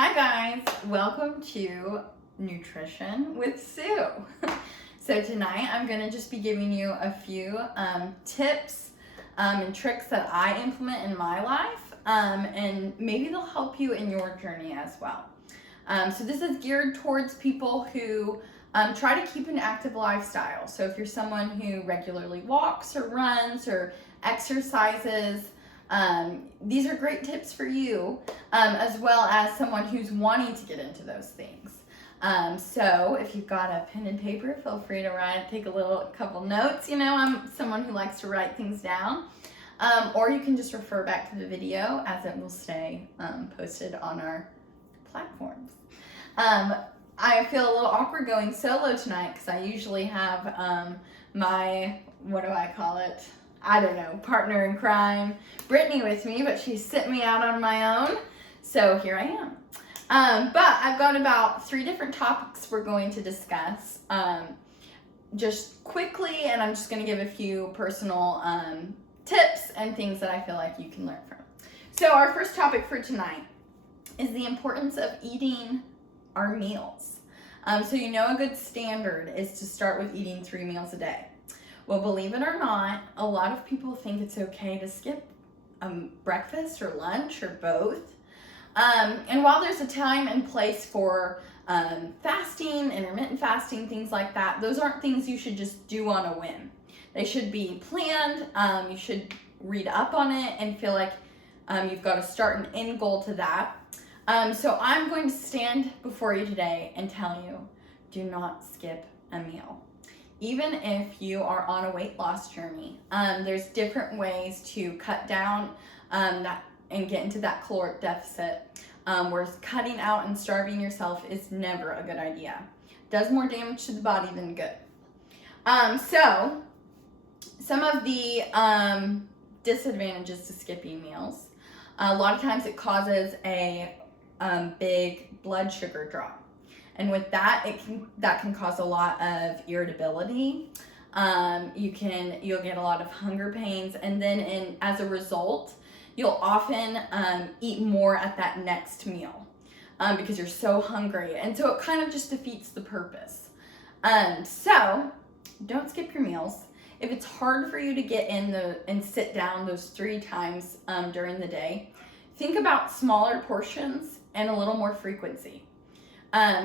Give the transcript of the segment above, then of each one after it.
Hi guys, welcome to Nutrition with Sue. So tonight I'm going to just be giving you a few tips and tricks that I implement in my life, and maybe they'll help you in your journey as well. So this is geared towards people who try to keep an active lifestyle. So if you're someone who regularly walks or runs or exercises, these are great tips for you, as well as someone who's wanting to get into those things. So if you've got a pen and paper, feel free to take a couple notes. You know, I'm someone who likes to write things down. Or you can just refer back to the video as it will stay posted on our platforms. I feel a little awkward going solo tonight because I usually have my, what do I call it? I don't know, partner in crime, Brittany, with me, but she's sitting me out on my own, so here I am. But I've got about 3 different topics we're going to discuss just quickly, and I'm just going to give a few personal tips and things that I feel like you can learn from. So our first topic for tonight is the importance of eating our meals. So you know a good standard is to start with eating 3 meals a day. Well, believe it or not, a lot of people think it's okay to skip breakfast or lunch or both. And while there's a time and place for fasting, intermittent fasting, things like that, those aren't things you should just do on a whim. They should be planned. You should read up on it and feel like you've got to start an end goal to that. So I'm going to stand before you today and tell you, do not skip a meal. Even if you are on a weight loss journey, there's different ways to cut down that and get into that caloric deficit, where cutting out and starving yourself is never a good idea. It does more damage to the body than good. So some of the disadvantages to skipping meals, a lot of times it causes a big blood sugar drop. And with that, that can cause a lot of irritability. You'll get a lot of hunger pains, and then as a result, you'll often eat more at that next meal because you're so hungry, and so it kind of just defeats the purpose. So don't skip your meals. If it's hard for you to get in and sit down those 3 times during the day, think about smaller portions and a little more frequency.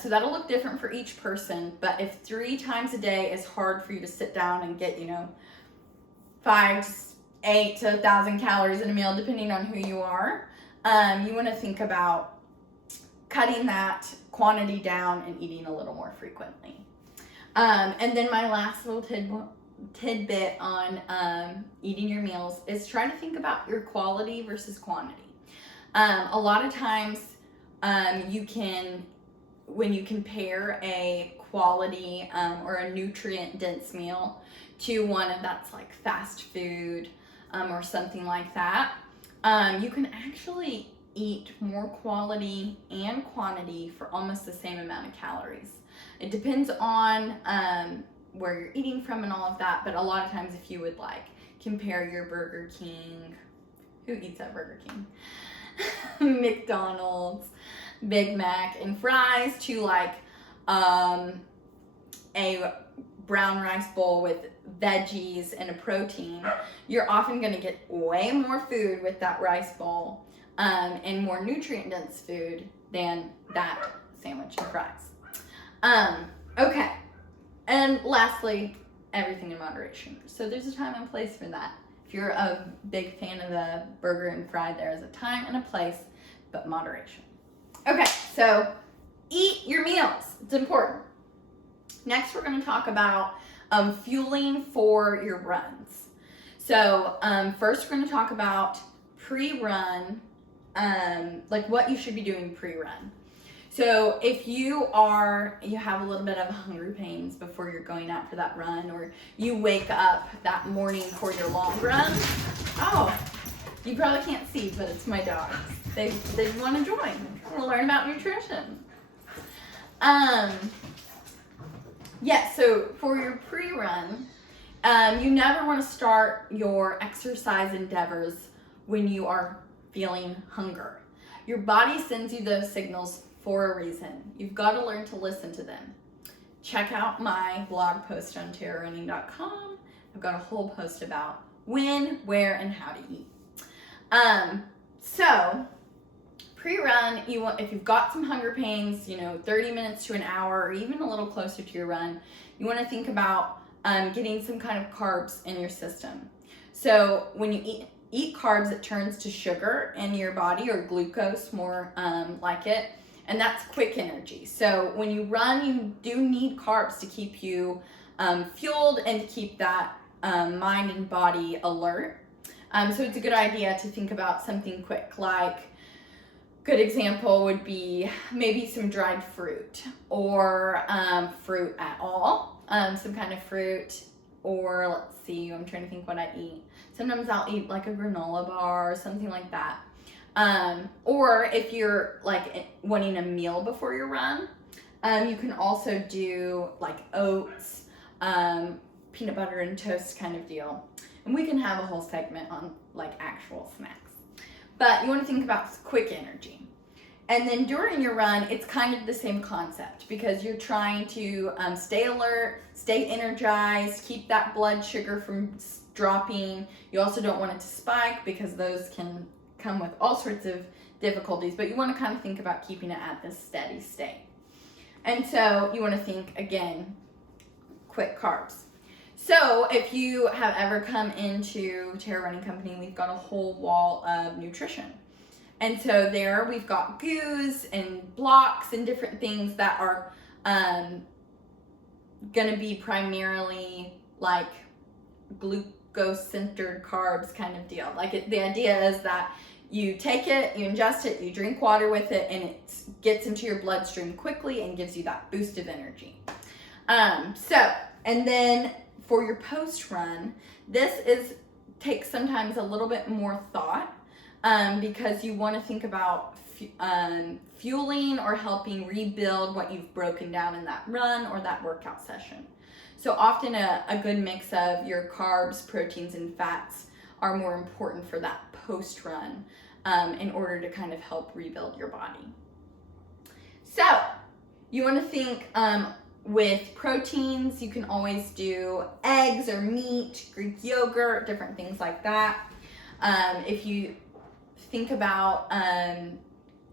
So that'll look different for each person, but if 3 times a day is hard for you to sit down and get, 5 to 8 to 1,000 calories in a meal, depending on who you are, you want to think about cutting that quantity down and eating a little more frequently. And then my last little tidbit on eating your meals is try to think about your quality versus quantity. A lot of times when you compare a quality or a nutrient-dense meal to one that's like fast food or something like that, you can actually eat more quality and quantity for almost the same amount of calories. It depends on where you're eating from and all of that, but a lot of times if you would compare your Burger King, who eats at Burger King? McDonald's, Big Mac, and fries to a brown rice bowl with veggies and a protein, you're often going to get way more food with that rice bowl and more nutrient-dense food than that sandwich and fries. Okay, and lastly, everything in moderation. So there's a time and place for that. If you're a big fan of a burger and fry, there is a time and a place, but moderation. Okay, so eat your meals. It's important. Next, we're going to talk about fueling for your runs. So first, we're going to talk about pre-run, what you should be doing pre-run. So if you have a little bit of hunger pains before you're going out for that run, or you wake up that morning for your long run, you probably can't see, but it's my dogs. They want to join. They want to learn about nutrition. So for your pre-run, you never want to start your exercise endeavors when you are feeling hunger. Your body sends you those signals for a reason. You've got to learn to listen to them. Check out my blog post on terrarunning.com. I've got a whole post about when, where, and how to eat. So pre-run, if you've got some hunger pains, 30 minutes to an hour, or even a little closer to your run, you want to think about getting some kind of carbs in your system. So when you eat carbs, it turns to sugar in your body, or glucose more like it, and that's quick energy. So when you run, you do need carbs to keep you fueled and to keep that mind and body alert. So it's a good idea to think about something quick, like good example would be maybe some dried fruit, or fruit at all, some kind of fruit, or let's see, I'm trying to think what I eat. Sometimes I'll eat like a granola bar or something like that. Or if you're like wanting a meal before your run, you can also do like oats, peanut butter and toast kind of deal. And we can have a whole segment on like actual snacks. But you want to think about quick energy. And then during your run, it's kind of the same concept, because you're trying to stay alert, stay energized, keep that blood sugar from dropping. You also don't want it to spike, because those can come with all sorts of difficulties, but you want to kind of think about keeping it at this steady state. And so you want to think, again, quick carbs. So if you have ever come into Terra Running Company, we've got a whole wall of nutrition. And so there we've got goos and blocks and different things that are going to be primarily like glucose-centered carbs kind of deal. Like the idea is that you take it, you ingest it, you drink water with it, and it gets into your bloodstream quickly and gives you that boost of energy. And then for your post-run, this takes sometimes a little bit more thought, because you want to think about fueling or helping rebuild what you've broken down in that run or that workout session. So often a good mix of your carbs, proteins, and fats are more important for that post-run in order to kind of help rebuild your body. So you want to think with proteins, you can always do eggs or meat, Greek yogurt, different things like that. If you think about,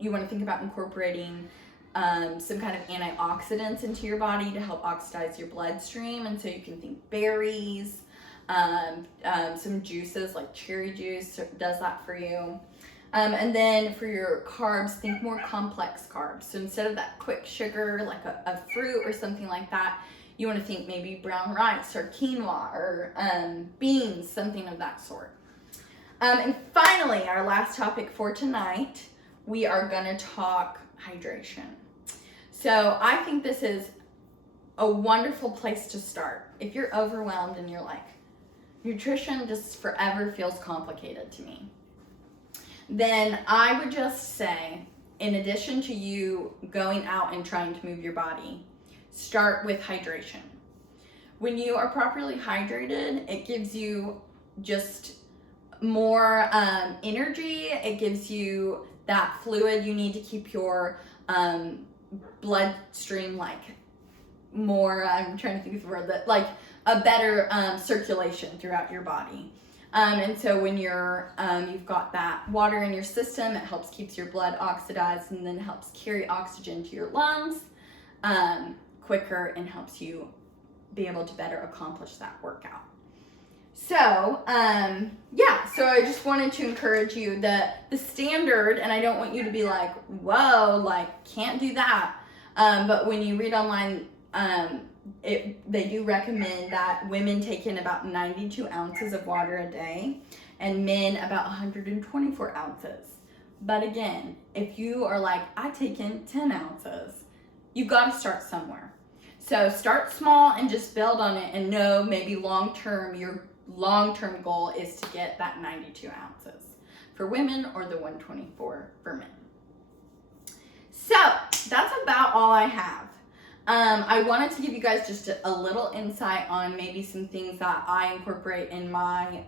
you want to think about incorporating some kind of antioxidants into your body to help oxidize your bloodstream. And so you can think berries, some juices like cherry juice does that for you. And then for your carbs, think more complex carbs. So instead of that quick sugar, like a fruit or something like that, you want to think maybe brown rice or quinoa or beans, something of that sort. And finally, our last topic for tonight, we are going to talk hydration. So I think this is a wonderful place to start. If you're overwhelmed and you're like, nutrition just forever feels complicated to me, then I would just say, in addition to you going out and trying to move your body, start with hydration. When you are properly hydrated, it gives you just more energy. It gives you that fluid you need to keep your bloodstream like more, I'm trying to think of the word, that like a better circulation throughout your body. And so when you've got that water in your system, it helps keeps your blood oxidized and then helps carry oxygen to your lungs quicker and helps you be able to better accomplish that workout. So, so I just wanted to encourage you that the standard, and I don't want you to be like, whoa, like can't do that. But when you read online, they do recommend that women take in about 92 ounces of water a day and men about 124 ounces. But again, if you are like, I take in 10 ounces, you've got to start somewhere. So start small and just build on it, and know maybe your long-term goal is to get that 92 ounces for women or the 124 for men. So that's about all I have. I wanted to give you guys just a little insight on maybe some things that I incorporate in my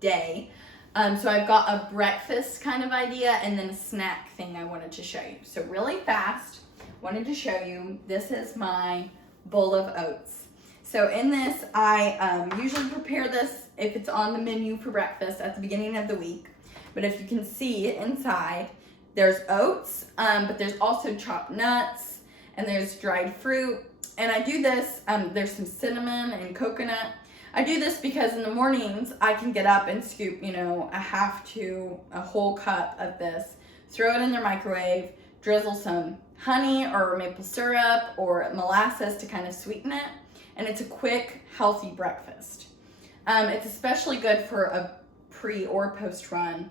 day. So I've got a breakfast kind of idea and then a snack thing I wanted to show you. So really fast, wanted to show you, this is my bowl of oats. So in this, I usually prepare this if it's on the menu for breakfast at the beginning of the week. But if you can see inside, there's oats, but there's also chopped nuts, and there's dried fruit. And I do this, there's some cinnamon and coconut. I do this because in the mornings, I can get up and scoop, a half to a whole cup of this, throw it in the microwave, drizzle some honey or maple syrup or molasses to kind of sweeten it. And it's a quick, healthy breakfast. It's especially good for a pre or post run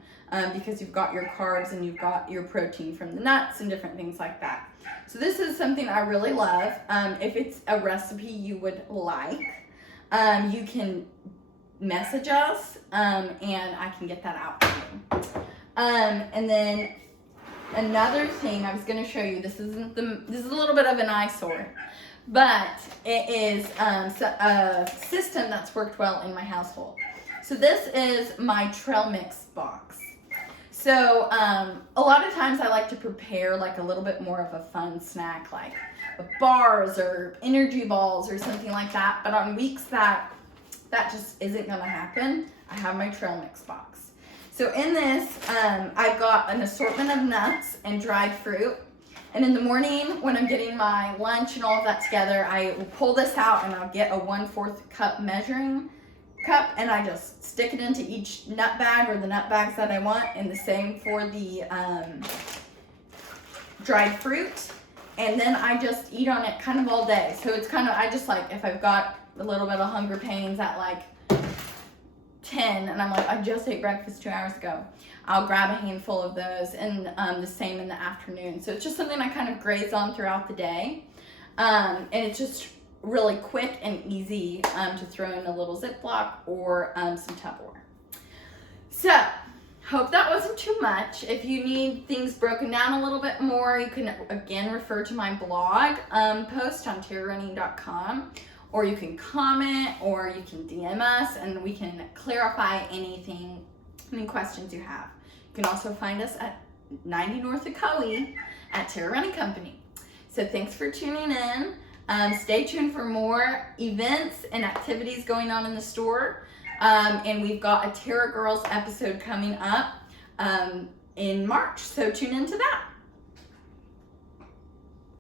because you've got your carbs and you've got your protein from the nuts and different things like that. So this is something I really love. If it's a recipe you would like, you can message us and I can get that out for you. And then another thing I was going to show you, this is a little bit of an eyesore, but it is a system that's worked well in my household. So this is my trail mix box. So a lot of times I like to prepare like a little bit more of a fun snack, like bars or energy balls or something like that. But on weeks that just isn't gonna happen, I have my trail mix box. So in this, I've got an assortment of nuts and dried fruit. And in the morning, when I'm getting my lunch and all of that together, I will pull this out and I'll get a 1/4 cup measuring cup and I just stick it into each nut bag or the nut bags that I want, and the same for the dried fruit. And then I just eat on it kind of all day. So it's kind of, I just like, if I've got a little bit of hunger pains at like 10 and I'm like, I just ate breakfast 2 hours ago, I'll grab a handful of those, and the same in the afternoon. So it's just something I kind of graze on throughout the day. And it's just really quick and easy to throw in a little Ziploc or some Tupperware. So, hope that wasn't too much. If you need things broken down a little bit more, you can again refer to my blog post on PreRunning.com, or you can comment, or you can DM us and we can clarify any questions you have. You can also find us at 90 North of Coe at Terra Running Company. So thanks for tuning in. Stay tuned for more events and activities going on in the store. And we've got a Terra Girls episode coming up in March. So tune into that.